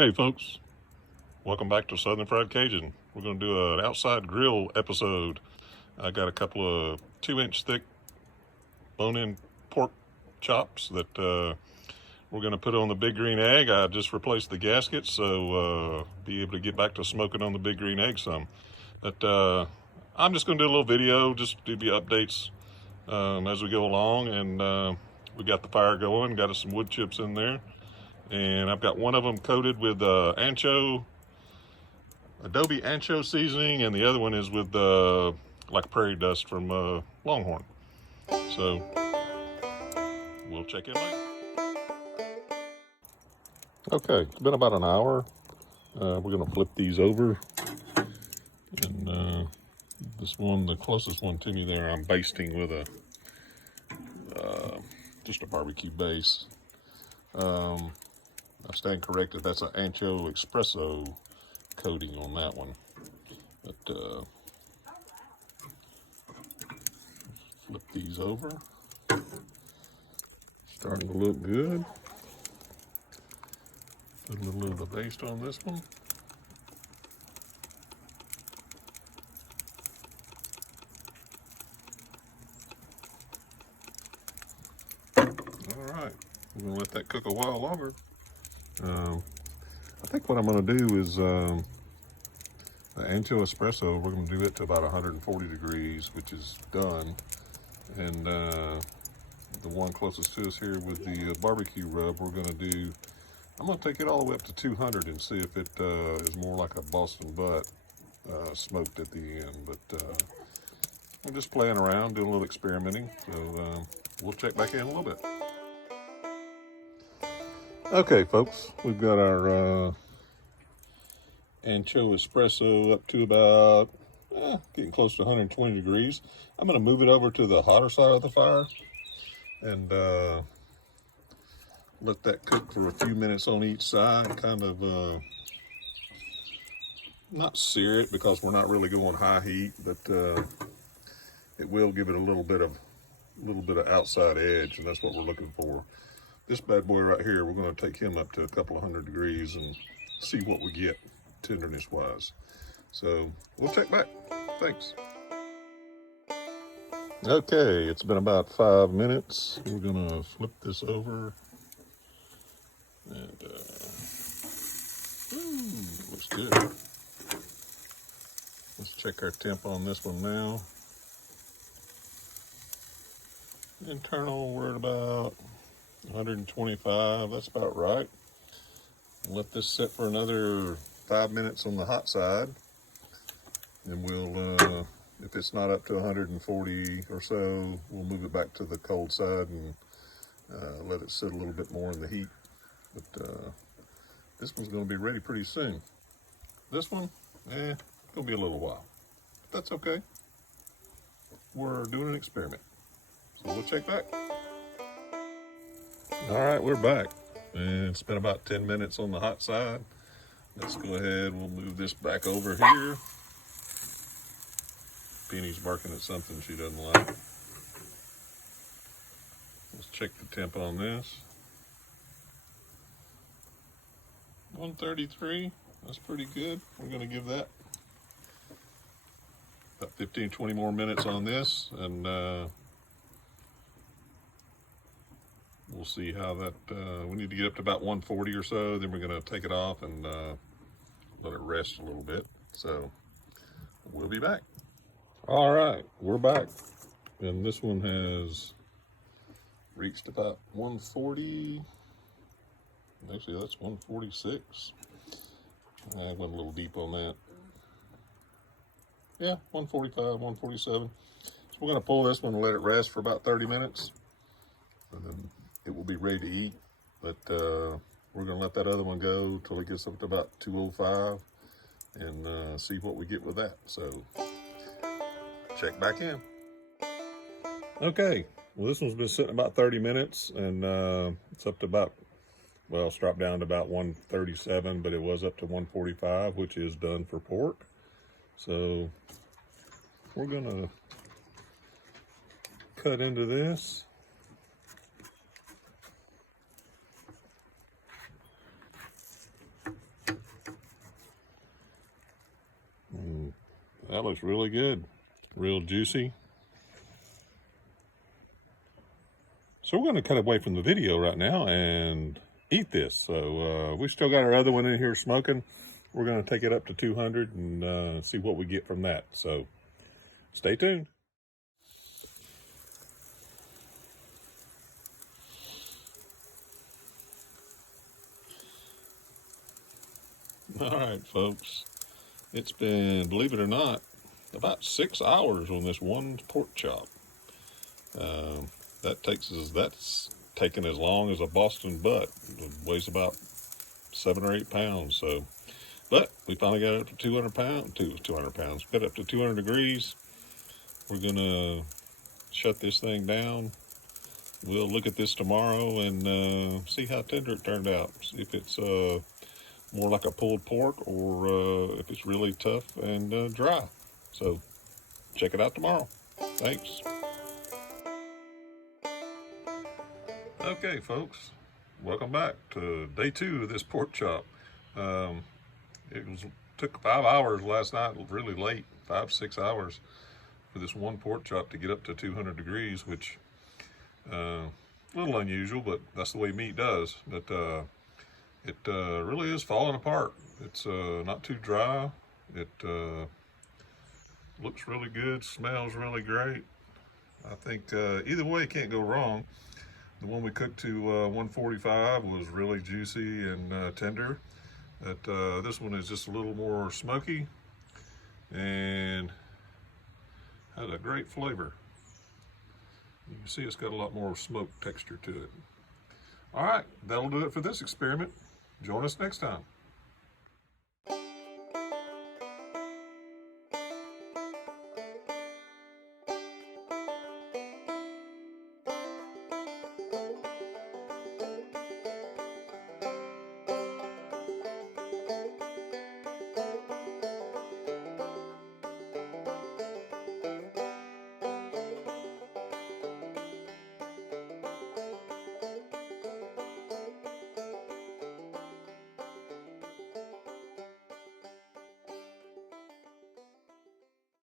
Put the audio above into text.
Okay, folks, welcome back to Southern Fried Cajun. We're going to do an outside grill episode. I got a couple of 2-inch thick bone-in pork chops that we're going to put on the big green egg. I just replaced the gasket, so be able to get back to smoking on the big green egg some. But I'm just going to do a little video, just give you updates as we go along. And we got the fire going, got us some wood chips in there. And I've got one of them coated with adobe ancho seasoning, and the other one is with like prairie dust from Longhorn. So we'll check in later. Okay, it's been about an hour. We're going to flip these over. And this one, the closest one to me there, I'm basting with just a barbecue base. I stand corrected, that's an ancho espresso coating on that one. But flip these over. Starting to look good. Put a little of the baste on this one. All right, we're gonna let that cook a while longer. I think what I'm going to do is the ancho espresso, we're going to do it to about 140 degrees, which is done. And the one closest to us here with the barbecue rub, we're going to do, I'm going to take it all the way up to 200 and see if it is more like a Boston butt smoked at the end. But I'm just playing around, doing a little experimenting. So we'll check back in a little bit. Okay, folks, we've got our ancho espresso up to about getting close to 120 degrees. I'm going to move it over to the hotter side of the fire and let that cook for a few minutes on each side. Kind of not sear it because we're not really going high heat, but it will give it a little bit of outside edge, and that's what we're looking for. This bad boy right here, we're going to take him up to a couple of 100 degrees and see what we get tenderness wise. So we'll check back. Thanks. Okay, it's been about 5 minutes. We're going to flip this over. And looks good. Let's check our temp on this one now. Internal, we're at about 125, that's about right. Let this sit for another 5 minutes on the hot side, and we'll, if it's not up to 140 or so, we'll move it back to the cold side and let it sit a little bit more in the heat. But this one's going to be ready pretty soon. This one, it's going to be a little while. But that's okay. We're doing an experiment. So we'll check back. All right, we're back. And it's been about 10 minutes on the hot side. Let's go ahead, we'll move this back over here. Penny's barking at something she doesn't like. Let's check the temp on this. 133, that's pretty good. We're gonna give that about 15-20 more minutes on this, and we'll see how that, we need to get up to about 140 or so, then we're gonna take it off and let it rest a little bit. So we'll be back. All right, we're back. And this one has reached about 140. Actually, that's 146. I went a little deep on that. Yeah, 145, 147. So we're gonna pull this one and let it rest for about 30 minutes. And then it will be ready to eat. But we're gonna let that other one go till it gets up to about 205 and see what we get with that. So check back in. Okay, well, this one's been sitting about 30 minutes, and it's up to about, well, it's dropped down to about 137, but it was up to 145, which is done for pork. So we're gonna cut into this. That looks really good, real juicy. So we're going to cut away from the video right now and eat this. So we still got our other one in here smoking. We're going to take it up to 200 and see what we get from that. So stay tuned. All right, folks. It's been, believe it or not, about 6 hours on this one pork chop. That's taken as long as a Boston butt. It weighs about 7 or 8 pounds. So, but we finally got it up to 200 pounds. 200 pounds. Got up to 200 degrees. We're gonna shut this thing down. We'll look at this tomorrow and see how tender it turned out. See if it's more like a pulled pork or if it's really tough and dry. So check it out tomorrow. Thanks. Okay, folks, welcome back to day 2 of this pork chop. Took 5 hours last night, really late, 5-6 hours for this one pork chop to get up to 200 degrees, which a little unusual, but that's the way meat does. But it really is falling apart. It's not too dry. It looks really good, smells really great. I think either way, it can't go wrong. The one we cooked to 145 was really juicy and tender. But this one is just a little more smoky and has a great flavor. You can see it's got a lot more smoke texture to it. All right, that'll do it for this experiment. Join us next time.